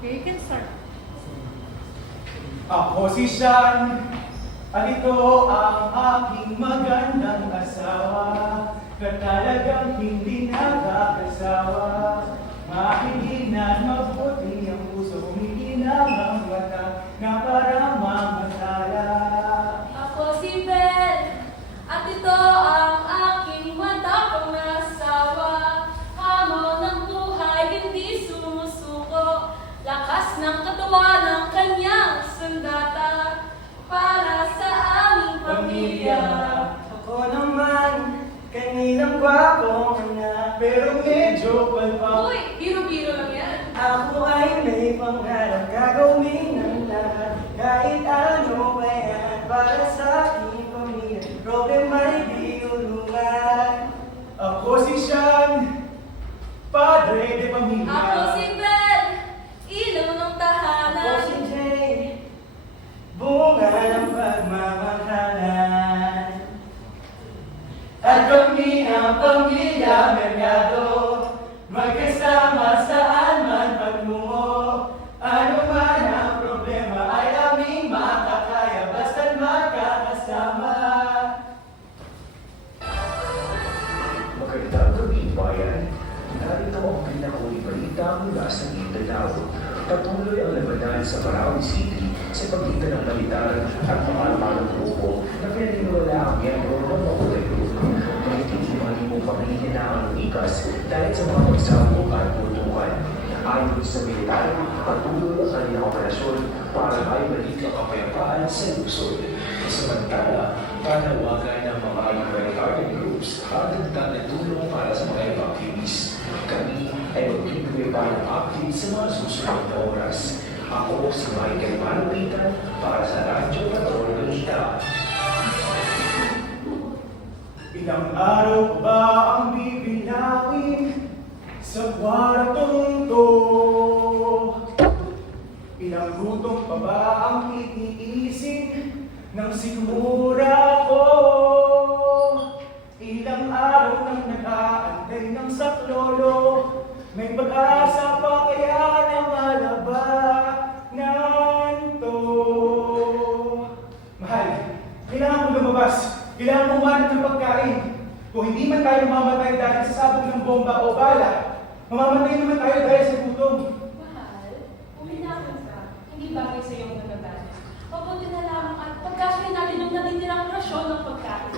Okay, you can start. Ako si Sean, at ito ang aking magandang asawa, na talagang hindi nakakasawa. Makikinan mabuti ang puso, humihinang ang mata, na parang mamatala. Ako si Bel, at ito ang aking matapang na asawa. Hamon ng buhay, hindi sumusuko. Lakas ng katawan ng kanyang sandata para sa aming pamilya. Ako naman, kanilang gwapong anak. Pero medyo palpa. Uy, biro-biro lang yan. Ako ay may pangarap, gagawin ng lahat. Kahit ano pa yan, para sa aking pamilya. Problema'y di ulungan. Ako si Sean, padre de pamilya. Ako si Bel, ilaw ng Ako tahanan. si Jane, bunga ng pagmamahalan. At kami ang pamilya Mercado, magkasama saan man patungo. Ano man ang problema ay aming makakaya, basta't magkakasama. Magandang gabi, bayan. Narito ang pinakuli balita mula sa Mindanao. Patuloy ang labanan sa Marawi City sa pagitan ng militar at mga armadong grupo na pinaniniwala ang miyembro ng Makulay Group. Ngunit hindi malimong pamilya na ang ikas dahil sa mga pagsabog at putukan. Ayon sa militar, patuloy ang kanilang operasyon para maibalik ang kapayapaan sa lungsod. Samantala, panawagan ng mga humanitarian groups ang dagdag na tulong para sa mga evacuees. Kami ay magbibigay pa ng update sa mga susunod na oras. Ako si Michael Manupitan para sa Radyo Patrol Balita. Ilang araw ba ang bibilawin sa kwartong to? Ilang gutom pa ba ang titiisin ng sigura ko? Ilang araw nang nag-aantay ng saklolo, may pag-asa pa kaya na malabanan to? Mahal, kailangan mo lumabas. Kailangan mo umanap ng pagkain. Kung hindi man tayo mamamatay dahil sa sabog ng bomba o bala, mamamatay naman tayo dahil sa gutom. Mahal, uminawan ka. Hindi bagay sa iyong nagagalit. Mabuti na lamang at pagkasya natin yung natitirang rasyon ng pagkain.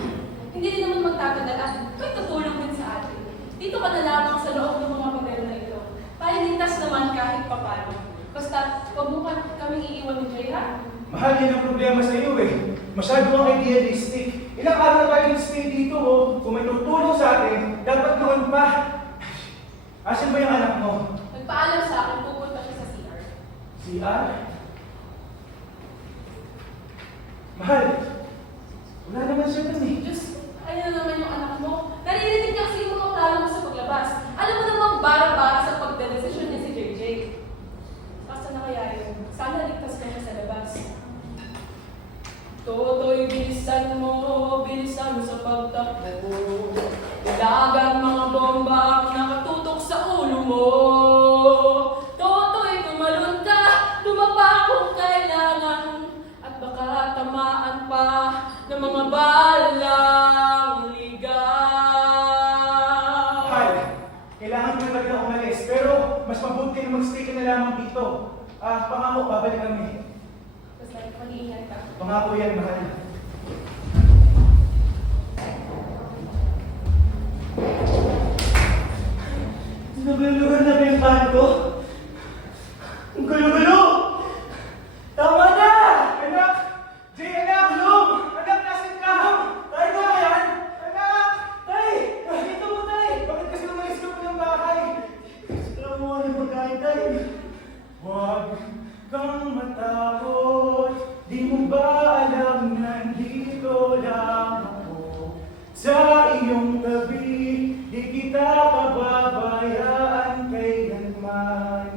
Hindi rin naman magtatagal at may tutulong din sa atin. Dito ka na lamang sa loob ng mga pader na ito. Paligtas naman kahit papano. Basta, huwag mo kami iiwan ni Jay, ha? Mahal, yan ang problema sa iyo eh. Masyado kang idealistic. Ilang araw na tayo nag-stay dito oh. Kung may tutulong sa atin, dapat noon pa. Asan ba yung anak mo? Nagpaalam sa akin, pupunta siya sa CR. CR? Mahal, wala naman siya dun eh. Diyos, ayun na naman yung anak mo. Naririnig ka kasi yung mga plano mo sa paglabas. Alam mo namang bara-bara sa pagdedesisyon niya si JJ. Basta na kaya yun. Sana ligtas ka na sa labas. Toto'y bilisan mo sa pagtakbo. Ilagan mga bomba ang nakatutok sa ulo mo. Toto'y tumalon ka, lumapa kung kailangan. At baka tamaan pa ng mga balang ligaw. Mahal, kailangan mo talaga umalis. Pero mas mabuti na mag-stay ka na lamang dito. Pangako, babalik kami. Basta mag-iingat ka. Pangako yan, mahal. Naguluhan na ba yung pan ko? Ang gulo-gulo! Tama na! Anak! Jay, anak! Lum! Anak, nasan ka? Tay, ano ba yan? Anak! Tay! Dito mo, tay! Bakit kasi umalis ka pa ng bahay? Alam mo ano yung pagkain, tay? Huwag kang matakot. Di mo ba alam nandito lang ako? Sa iyong tabi, di kita pababayaan kailanman.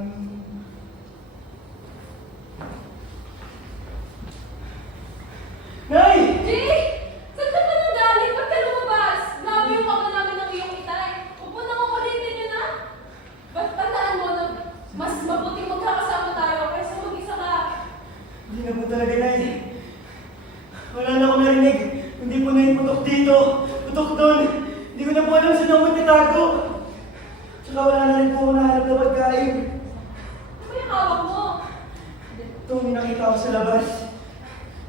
Ito, may nakita ko sa labas.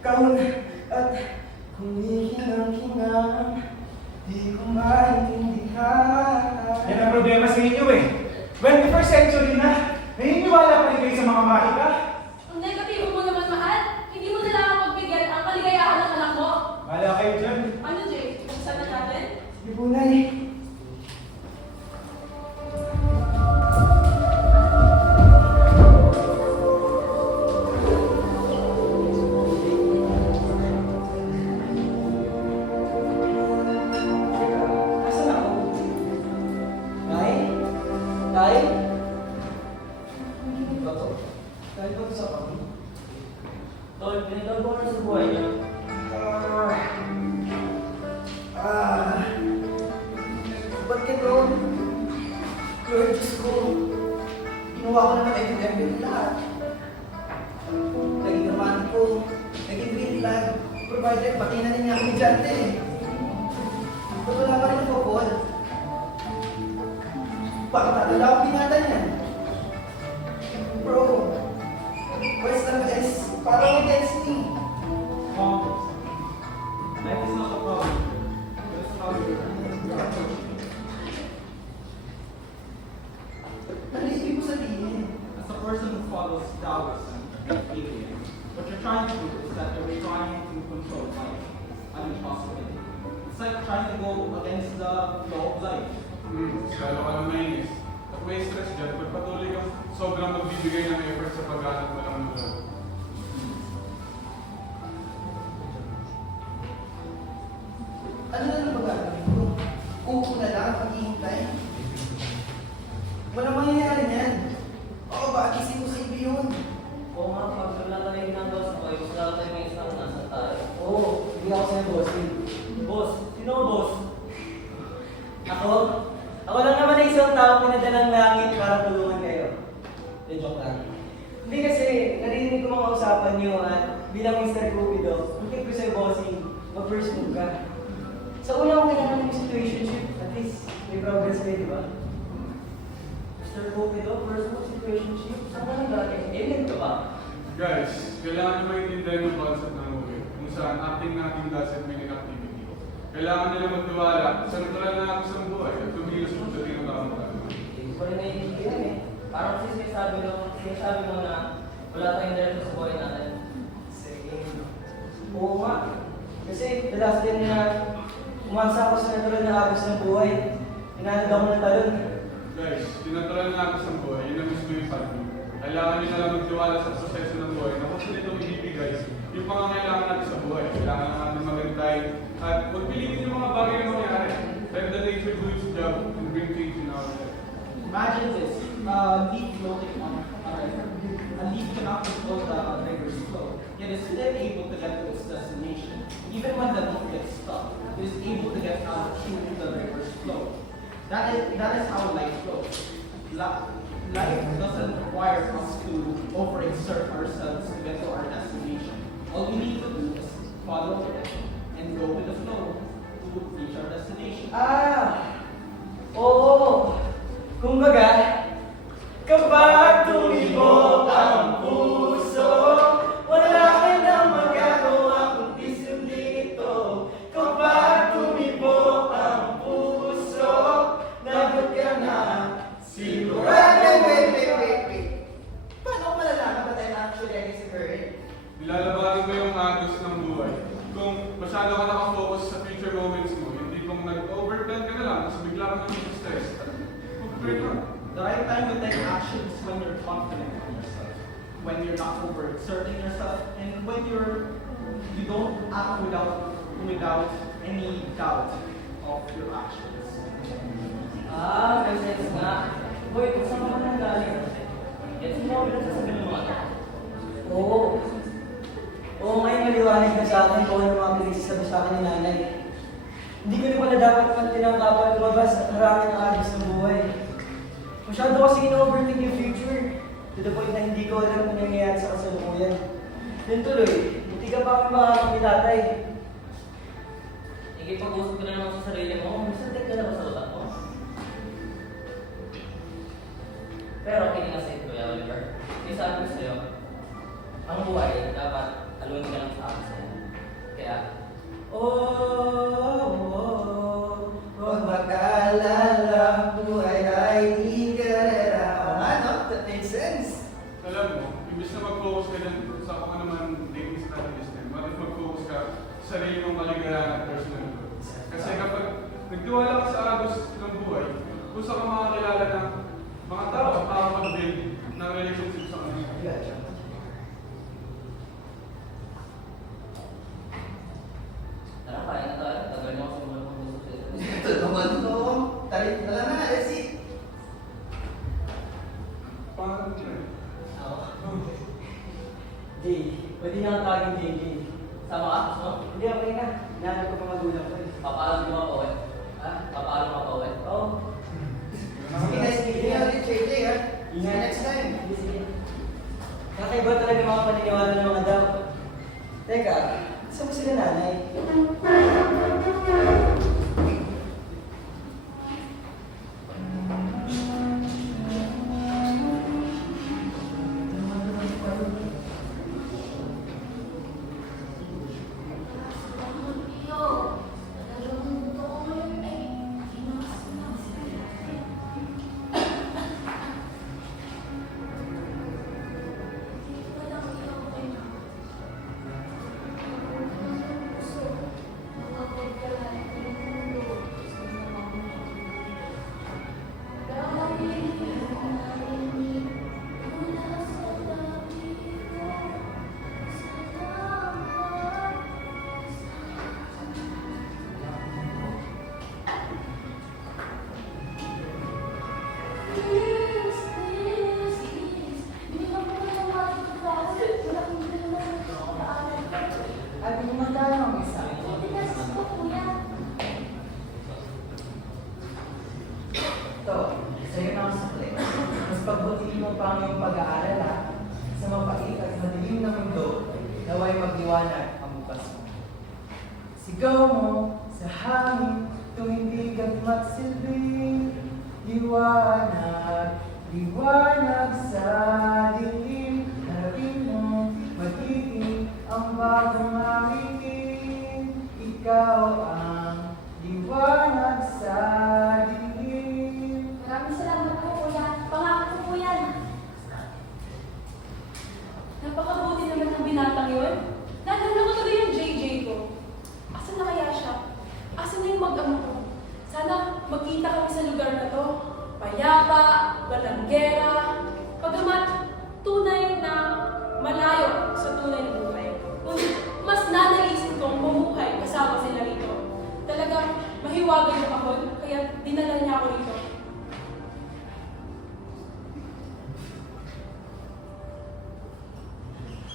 Kahon at kumikinang-kinang, di ko maintindihan. Yan ang problema sa inyo eh. 21st century na. Naniniwala pa rin kayo sa mga mahika? Ang negatibo mo naman, mahal. Hindi mo na lang magbigyan ang kaligayahan ng anak mo. Wala kayo dyan. Ano, Jay? Buksan na natin? Di po, Nay. Asan ako? Nay? Nay? Ano ba to? Dahil ba ito sa kami? Tol, pinagbago ka na sa buhay niyo. Ba't ganun? Lord, Diyos ko. Ginawa ko naman every lahat. Naging naman ko, naging green flag, provider, pati na rin niya ang medyante. Ba't wala pa rin ako, Paul? Bakit tatala akong binata niya? Bro, where's the S? Parang against me. Life is not a problem. That's how you approach it. Ano ibig mo sabihin? As a person who follows Taoism and atheism, what you're trying to do is that you're trying to control life and impossibility. It's like trying to go against the law of life. Lalo ka lang mainis. At may stress dyan, pagpatuloy kang sobrang magbibigay ng effort sa paghanap mo lang ng love. Ano na lang ba gagawin ko? Upo na lang at maghihintay? Walang mangyayari niyan. Oo, bakit isip mo sa ibi yun? Oo nga, pag wala tayong ginagawa sa buhay, mas wala tayong may isang nasa tayo. Oo, hindi ako sa'yo, bossing. Boss, sino ang boss? Ako? Ako lang naman ay isang tao pinadalang langit para tulungan kayo. Joke lang. Hindi kasi, narinig ko mga usapan niyo at bilang Mr. Cupido, hindi ko sa'yo, bossing, mag-first move ka. Sa una kong kailangan ng situationship, at least may progress kayo, di ba? Mr. Cupido, personal situationship. Saan ka nang galing? Alien ka ba? Guys, kailangan nyo maintindihan yung concept ng movie kung saan acting natin doesn't mean activity. Kailangan nila magtiwala sa natural na agos ng buhay at tumilos mo sa tinatawag mo. Hindi ko rin naiintindihan eh. Parang kasi sinasabi mo na wala tayong diretso sa buhay natin. Sige. Oo nga. Kasi the last time na umasa ako sa natural na agos ng buhay, hinanod ako ng talon. Guys, tinatural na agos ng buhay, yun ang mismo yung sabi. Kailangan nyo na lang magtiwala sa proseso ng buhay na kung saan itong ibibigay yung mga kailangan natin sa buhay. Kailangan lang natin magantay at huwag pilitin yung mga bagay na mangyari. Let the nature do its job and bring change in our life. Imagine this, leaf floating on a river. A leaf cannot control the river's flow, yet is still able to get to its destination. Even when the leaf gets stuck, it is able to get out through the river's flow. That is how life flows. Life doesn't require us to overexert ourselves to get to our destination. All we need to do is follow it and go with the flow to reach our destination. Oo. Kumbaga, kapag tumibok ang puso, wala ka nang magagawa kundi sumito. Kapag tumibok ang puso, lagot ka na. Sigurado. Wait. Paano ko malalaman ba tayo actually ay si Kurt? Nilalabanan mo yung agos ng buhay. Kung masyado ka nakafocus sa future moments mo, hindi kung nag-overplan ka na lang, tapos bigla ka nang stress. Mag-prepare ka. The right time to take action is when you're confident in yourself, when you're not overexerting yourself, and when you don't act without any doubt of your actions. May sense nga. Boy, kung saan ka nang galing? Gets mo ako sasabihin mo ano? Oo. Oo, ngayon maliwanag na sa akin kung ano mga pinagsasabi sa akin ni nanay. Hindi ko na pala dapat naman tinangkapan lumabas at marami ng agos ng buhay. Masyado kasi ino-overthink yung future. To the point na hindi ko alam kung nangyayari sa kasalukuyan. Yun tuloy, hindi ka pa akong makakang tatay. Ikipag-usap ko na naman sa sarili mo, minsan tek ka na ba sa utak mo? Pero kidding aside, Kuya Oliver, yung sabi ko sa'yo, Ang buhay, dapat alunin ka lang sa akin sa'yo. Kaya, Huwag mag-alala, buhay ay di karera. Oo nga, no? That makes sense. Alam mo, imbis na mag-focus ka dyan sa kung ano man dating strategies na yun, bakit mag-focus ka sa sarili mong kaligayahan at personal growth. Kasi kapag nagtiwala ka sa agos ng buhay, kung saan ka makakilala ng mga tao at makakapag-build ng relationship sa kanila. tara, kaya na tayo. Tagal niyo ako sa mga sukseso. Ito naman to. Tarik na lang na, let's see. Paano yun? Jay, pwede niya ang taging JJ. Sama ka, no? Hindi, okay na. Hinahanap ko pa magulang ko eh. Papaalam mo ako eh. Ha? Papaalam mo ako eh. Oo. Sige, nice meeting you ulit, JJ, ha? Ingat. Next time. Sige, sige. Kakaiba talaga mga paniniwala ng mga daw. Teka, saan mo sila nanay? Ito, sa'yo na ang sukli. Mas pagbutihin mo pa ang iyong pag-aaral ha. Sa mapait at madilim na mundo, naway magliwanag ang bukas mo. Sigaw mo sa hangin, tumindig at magsilbing liwanag, liwanag sa dilim. Harapin mo, magiging ang bagong awitin. Ikaw ang liwanag sa dilim. Maraming salamat po, kuya. Pangako ko po yan. Napakabuti naman ng binatang yun. Naalala ko tuloy yung JJ ko. Asan na kaya siya? Asan na yung mag-ama ko? Sana magkita kami sa lugar na to. Payapa, balanggera, pagamat tunay na malayo sa tunay na buhay. Ngunit mas nanaisin kong bumuhay kasama sila rito. Talagang mahiwagan yung ako, kaya dinala niya ako rito.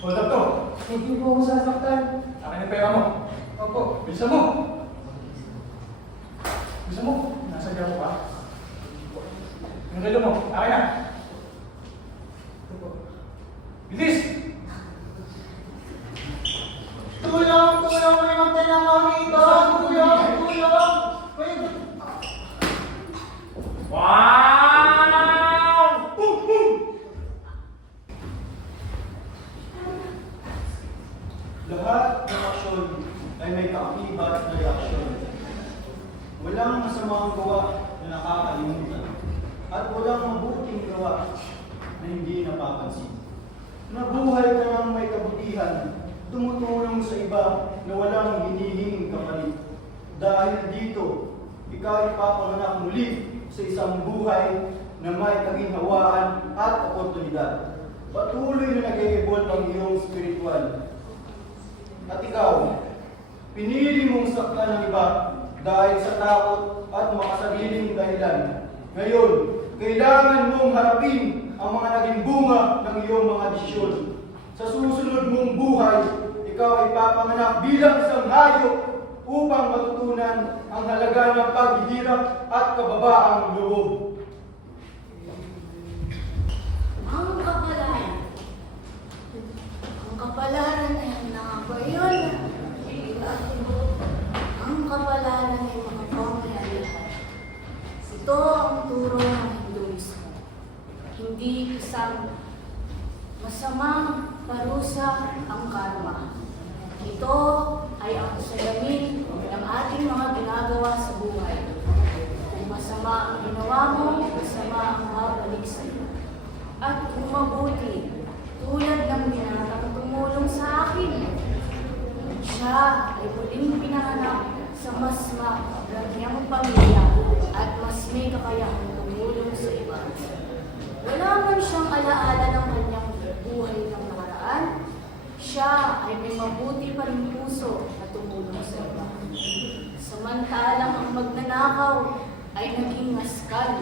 Hold up to. Hindi mo ako sasaktan. Akin ang pera mo. Opo, bilisan mo. Bilisan mo. Nasa dyan mo pa. Yung relo mo. Akin na. Ito po. Bilis! Tulong! Tulong! May magtanakaw dito! Tulong! Tulong! Wow! Boom! Boom! Lahat ng aksyon ay may kaakibat na reaksyon. Walang masamang gawa na nakakalimutan at walang mabuting gawa na hindi napapansin. Nabuhay ka ng may kabutihan, tumutulong sa iba na walang hinihinging kapalit. Dahil dito, ikaw ipapanganak muli sa isang buhay na may kaginhawaan at oportunidad. Patuloy na nag-e-evolve ang iyong spiritual. At ikaw, pinili mong saktan ng iba dahil sa takot at makasariling dahilan. Ngayon, kailangan mong harapin ang mga naging bunga ng iyong mga desisyon. Sa susunod mong buhay, ikaw ay papanganak bilang isang hayop upang matutunan ang halaga ng paghihirap at kababaang loob. Ang kapalaran. Ang kapalaran ay nakabayon. Ang kapalaran ay mga pangyayahan. Ito ang turo ng Hinduismo. Hindi isang masamang parusa ang karma. Ito ay ang salamin ng ating mga ginagawa sa buhay. Kung masama ang ginawa mo, masama ang babalik sa iyo. At kung mabuti, tulad ng binatang tumulong sa akin, siya ay muling pinanganak sa mas magagyang pamilya at mas may kakayahang tumulong sa iba. Wala man siyang alaala ng kanyang buhay ng nakaraan, siya ay may mabuti pa rin puso na tumulong sa iba. Samantalang ang magnanakaw ay naging maskal,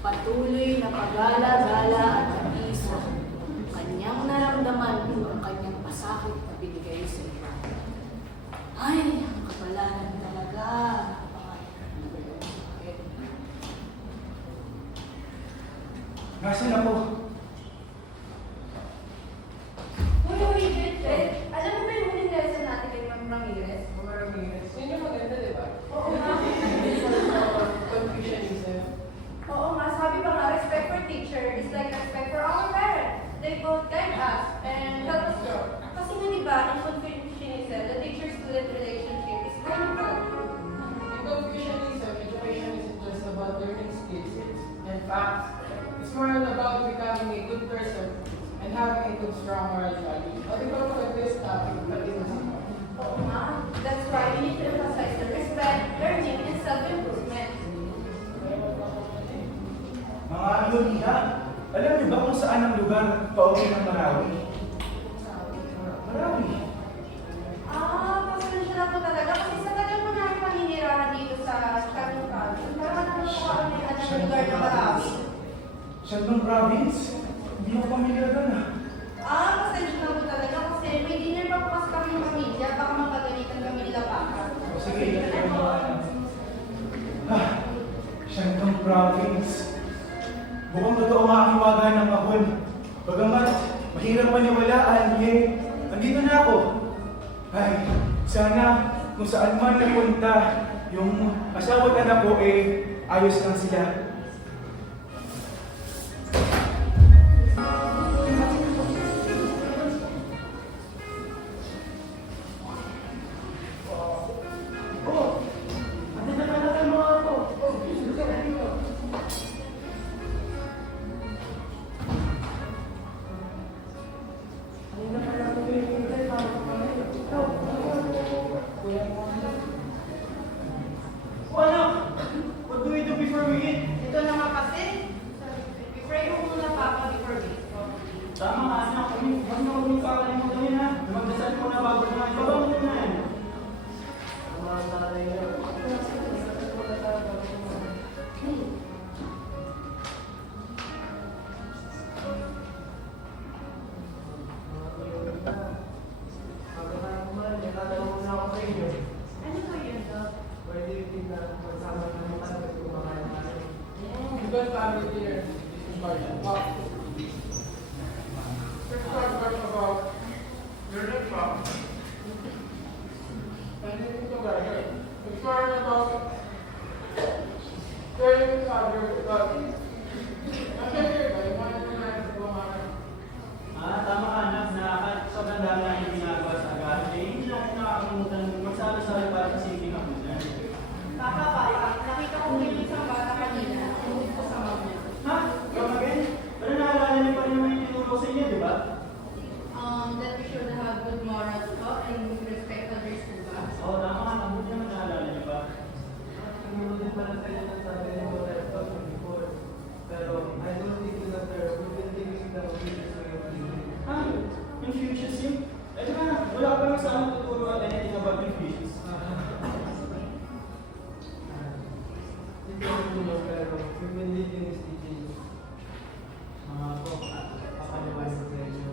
patuloy na pagala-gala at pag-isa. Kanyang naramdaman ang kanyang pasakit na binigay sa iba. Ay, ang kapalaran talaga. Nasaan ako? Uy, Jet, alam mo ba yung huling lesson natin kay Ma'am Ramirez? Yun yung maganda, di ba? Oo nga. Confucianism. Oo nga, sabi ba nga, respect for teacher is like respect for our parents. They both guide us and help us grow. Kasi nga di ba, in Confucianism, the teacher-student relationship is very important. In Confucianism, education isn't just about learning skills and facts. It's more about becoming a good person and having a good, strong moral value. But ikaw po at this topic, pati na siya. Oo nga, that's why we need to emphasize the respect, learning, and self-improvement. Mga Lolita, alam niyo ba kung saan ang lugar pauwi ng Marawi? Marawi. Pasensya na po talaga kasi sa tagal po namin paninirahan dito sa Shannon Province. Parang naman po kami ng lugar na Marawi. Shandong Province? Hindi ako pamilyar doon ah. Pasensya na po talaga kasi may dinner pa po kasi kami ng pamilya. Baka mapagalitan kami nila baka. O sige, Shandong Province. Mukhang totoo nga ang hiwaga ng ahon. Bagamat, mahirap maniwalaan, andito na ako. Ay, sana kung saan man napunta, yung asawa at anak ko ayos lang sila. What do we do before we eat? Ito na nga kasi. I-pray mo muna Papa before we. Tama ka, anak. Huwag na kami kakalimutan yun ha. Magdasal mo na bago na. Baba mo na yan. Ano po yun, Doc? Good family dinner discussion. Let's talk about your next mom. And then ito guys, let's learn about sharing your studies. Nasa-share ba? Yung mga nangyayari sa buhay. Tama ka anak na kahit sobrang dami na yung ginagawa sa agad, hindi lang ako nakakalimutan magsama-sama para sa sige ako dyan. Papa, nakita ko yung isang bata kanina. Tungkol ko sa mom niya. Ha? Come again? Pero naalala niyo pa rin naman yung tinuro sa inyo, di ba? That we should have good morals and respect others too ba? Oo, tama ka. Mabuti naman naalala niyo pa. Siguro din pala sila ng sabi ni Mother before. Pero I don't think that we've been thinking that we need to Ha? Yung fusions yun? Eh, di ba? Wala ka pa sa akin tuturo at anything about yung fusions. Hindi ko tulo pero we've been leading this teaching. Mga po, papaliwan ko sa inyo.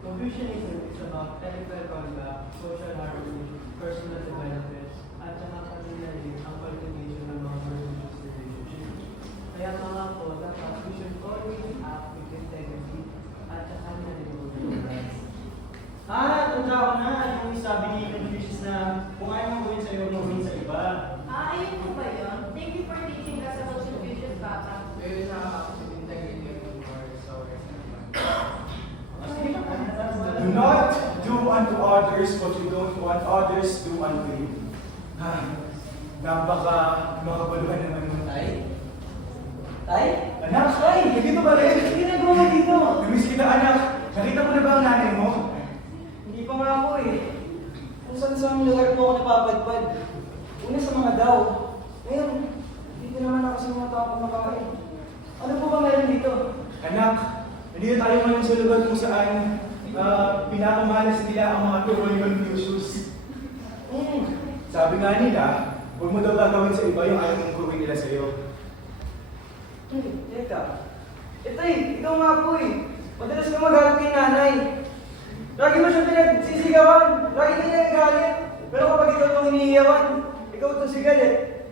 Confucianism is about ethical conduct, social harmony, personal development, at saka patuloy ang cultivation ng mga virtuous relationships. Kaya mga po, dapat we should always act with integrity at saka nalilunod. Tanda ko na yung sabi ni Confucius na kung ayaw mo gawin sa'yo, gawin sa iba. Ayun po ba yun? Thank you for teaching us about Confucius, Papa. Kaya na ako sa integrity of the world, so Sige, others what you don't want others do unto you. Napaka-makabuluhan naman nun. Tay? Tay? Anak, ay! Dito ba rin? Ano ginagawa mo dito? Namiss kita, anak. Nakita mo na ba ang nanay mo? Hindi pa nga ako eh. Kung saan lugar po ako napapadpad. Una sa mga daw. Ngayon, dito naman ako sa mga tao kumakain. Ano po ba meron dito? Anak, nandito tayo ngayon sa lugar kung saan pinapamalas nila ang mga tuloy Confucius. Sabi nga nila, huwag mo daw gagawin sa iba yung ayaw mong gawin nila sa'yo. Teka. Ikaw nga po eh. Madalas ka magalit kay nanay. Lagi mo siya pinagsisigawan. Lagi ka niya nagalit. Pero kapag ikaw itong iniiyawan, ikaw itong sigalit.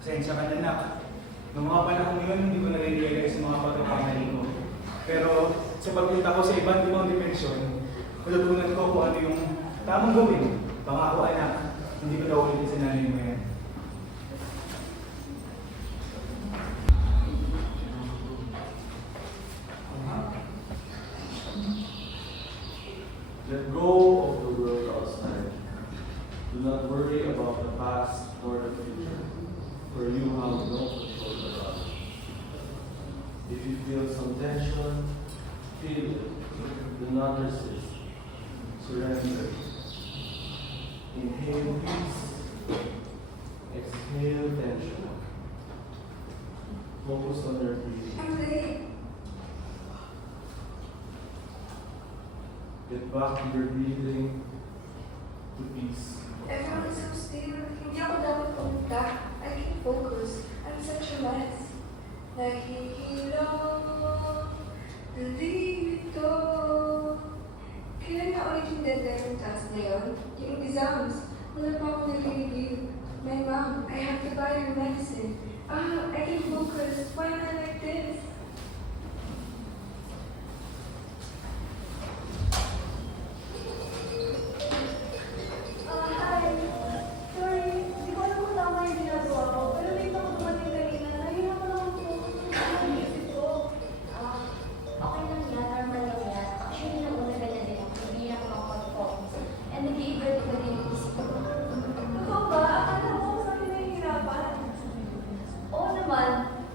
Pasensya ka na, anak. Noong mga panahon yun, hindi ko nare-realize sa mga pagkakamali ko. Pero sa pagpunta ko sa iba't ibang dimensyon, natutunan ko kung ano yung tamang gawin. Pangako, anak, hindi ko daw ulitin sa nanay mo yan. Let go of the world outside. Do not worry about the past or the future, for you have no control about it. If you feel some tension, feel it. Do not resist. Surrender. Inhale peace. Exhale tension. Focus on your breathing. Get back to your breathing, to peace. Everyone is so still. Hindi ako dapat pumunta. I can't focus. I'm such a mess. Nahihilo, nalilito. Kailan na ulit yung deadline ng task na yun? Yung exams. Wala pa ako nag-review. My mom, I have to buy her medicine. I can't focus. Why am I like this? Hi. Sorry, hindi ko alam kung tama yung ginagawa ko. Pero late ako dumating kanina. Nahihirapan ako mag-focus sa isip ko. Okay lang yan, normal lang yan. Actually, nung una ganyan din ako, hindi ako makapag-focus. And nag-i-iba ko din yung isip ko. Totoo ba? Akala ko sa akin nahihirapan. Oo naman,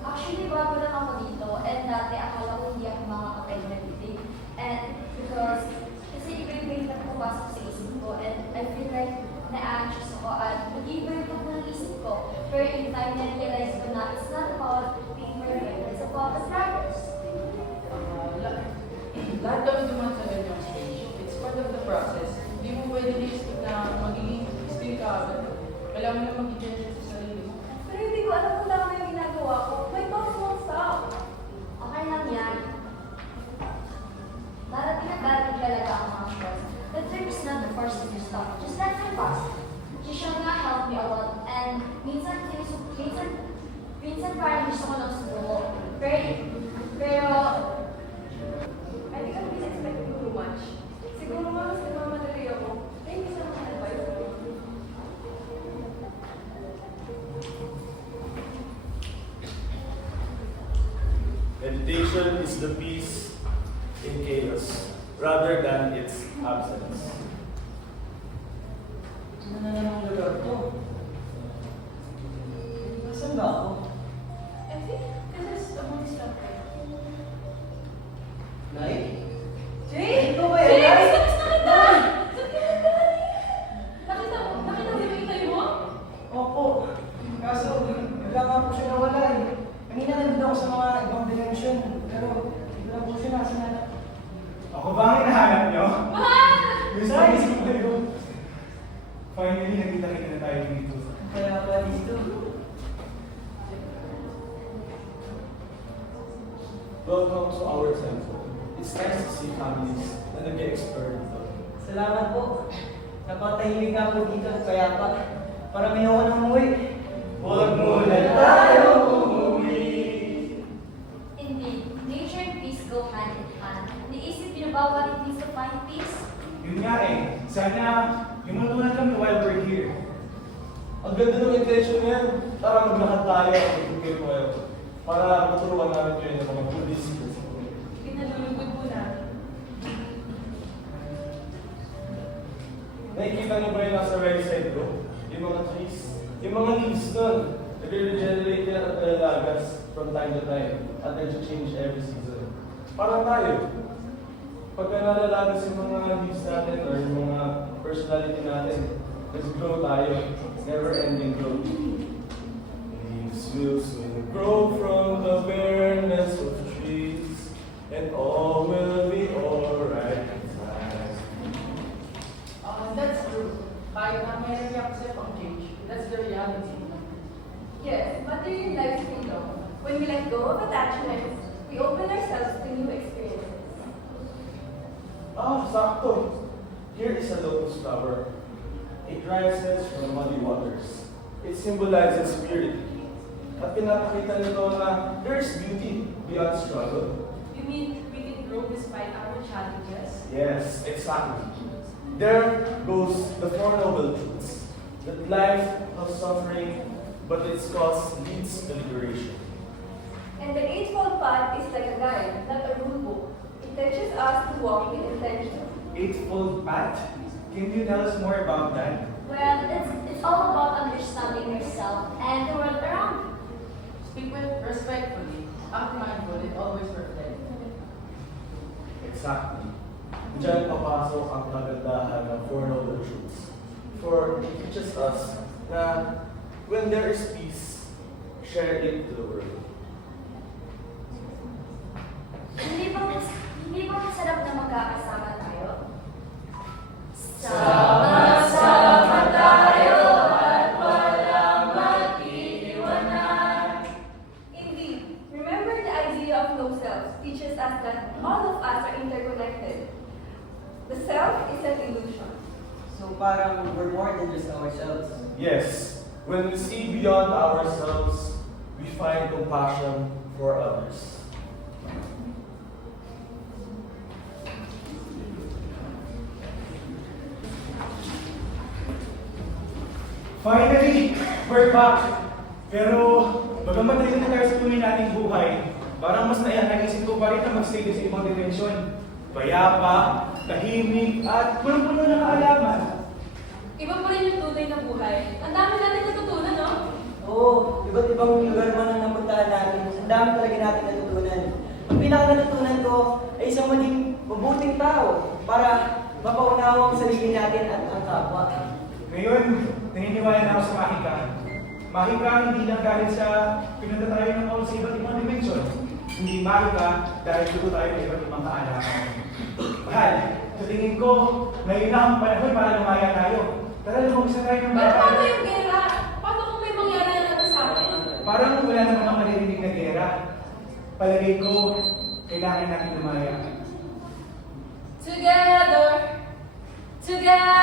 actually bago lang ako dito, and dati akala ko hindi ako makakapag-meditate. And because, kasi iba-iba yung napapasok sa isip ko, and I feel like na-anxious ako at nag-iba ko ng isip ko. Pero in time, na-realize ko na it's not about being perfect, it's about the progress. Lahat kami dumaan sa ganyang stage. It's part of the process. Hindi mo pwede i-skip na magiging still ka agad. Kailangan mo na mag-i-change sa sarili mo. Pero hindi ko alam kung tama yung ginagawa ko. My thoughts won't stop. Okay lang yan. Darating na darating talaga ang mga stress. The trip is not the first thing to stop. Just let me pass. Siya nga help me a lot. And minsan parang gusto ko lang subuko. Pero, I think I'm just expecting too much. Siguro nga mas nagmamadali ako. Thank you sa mga advice mo. Meditation is the peace in chaos, rather than its absence. Ano na namang lugar to? Nasaan ba ako? I think this is the one stop right. Nay? Jay! Ito ba Jay! yan? Gusto kita! Saan ka nagdali? Nakita mo yung tayo mo? Opo. Kaso, wala nga po siya nawala eh. Kanina nandun ako sa mga ibang dimensyon. Pero, wala po siya nasa na. Ako ba ang hinahanap nyo? Mahal! Gusto ko isip ko yun. Finally, nagkita-kita na tayo dito. Kaya pa dito. Welcome to our temple. It's nice to see families na nag-explore dito. Salamat po. Napatahimik nga po dito kaya pa. Para may ako nang umuwi. Huwag muna tayo umuwi. indeed, nature and peace go hand in hand. Naisip niyo na ba what it means to find peace? Yun nga eh. Sana yung matutunan kami while we're here. Ang ganda ng intention niya. Tara maglakad tayo at ibigay ko kayo. Para maturuan namin kayo ng mga Buddhist principles. Pinalulugod mo na. Nakikita niyo ba yung nasa right side ko? Yung mga trees. Yung mga leaves doon. Nag-regenerate yan at nalalagas from time to time. At nag-change every season. Parang tayo. Pagka nalalagas yung mga leaves natin or yung mga personality natin, let's grow tayo. Never-ending growth. Leaves will soon grow from the bareness of trees, and all will be alright. That's true. Kahit na may reaccept ang change, that's the reality. Yes, material life is freedom. When we let go of attachments, we open ourselves to new experiences. Sakto. Here is a lotus flower. It rises from muddy waters. It symbolizes purity. At pinapakita nito na there is beauty beyond struggle. You mean we can grow despite our challenges? Yes, exactly. There goes the Four Noble Truths. That life has suffering, but its cause leads to liberation. And the Eightfold Path is like a guide, not a rule book. It teaches us to walk with intention. Eightfold Path? Can you tell us more about that? Well, it's all about understanding yourself and the world around you. Speak with respectfully, act mindful, and always reflect. Exactly. Diyan papasok ang kagandahan ng Four Noble Truths. For it teaches us na when there is peace, share it to the world. Hindi ba masarap na magkakasama tayo? Sama-sama tayo at walang mag-iiwanan. Indeed, remember the idea of no self teaches us that all of us are interconnected. The self is an illusion. So parang we're more than just ourselves. Yes, when we see beyond ourselves, we find compassion for others. Finally, we're back. Pero, bagamat rin na tayo sa tunay nating buhay, parang mas naisip ko pa rin na mag-stay din sa ibang dimensyon. Payapa, tahimik, at punong-puno ng kaalaman. Iba pa rin yung tunay na buhay. Ang dami natin natutunan, no? Oo, iba't ibang lugar man ang napuntahan natin. Ang dami talaga natin natutunan. Ang pinaka-natutunan ko ay isang maging mabuting tao para mapaunawa ang sarili natin at ang kapwa. Ngayon, naniniwala na ako sa Mahika. Mahika hindi lang dahil sa pinunta tayo ng Paul sa iba't ibang dimensyon. Hindi Mahika dahil dito tayo ng iba't ibang kaalaman. Mahal, sa tingin ko, ngayon na ang panahon para lumaya tayo. Tara, lumagsa tayo ng Pero paano bahay. yung gera? Paano kung may mangyari na naman sa akin? Parang wala naman ang maririnig na gera. Palagay ko, kailangan natin lumaya. Together, together.